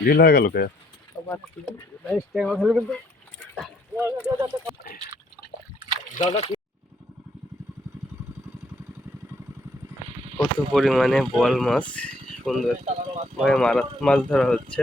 ঢিল হয়ে গেল কে? কত পরিমাণে বল মাছ? সুন্দর মারা মাছ ধরা হচ্ছে।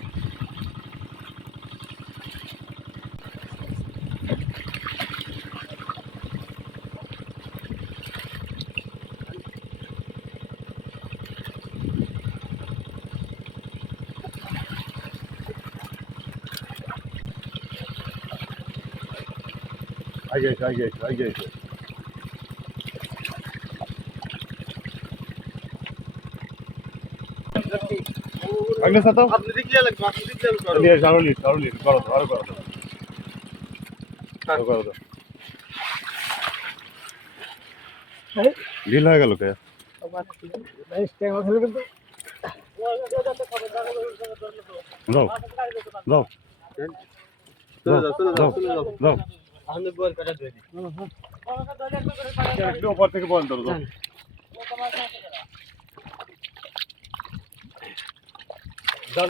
আগে এসো আগে এসো আগে এসো আগে সাথে আপনি দেখলে লাগবে আপনি দেখলে লাগবে দিয়ে আরও লিট আরও লিট করো তো, আরও করো তো। আরও করো তো। ঢিল হয়ে গেল কে? যাও। যাও। যাও। যাও। যাও। একটু উপর থেকে বন্ধ করো যাও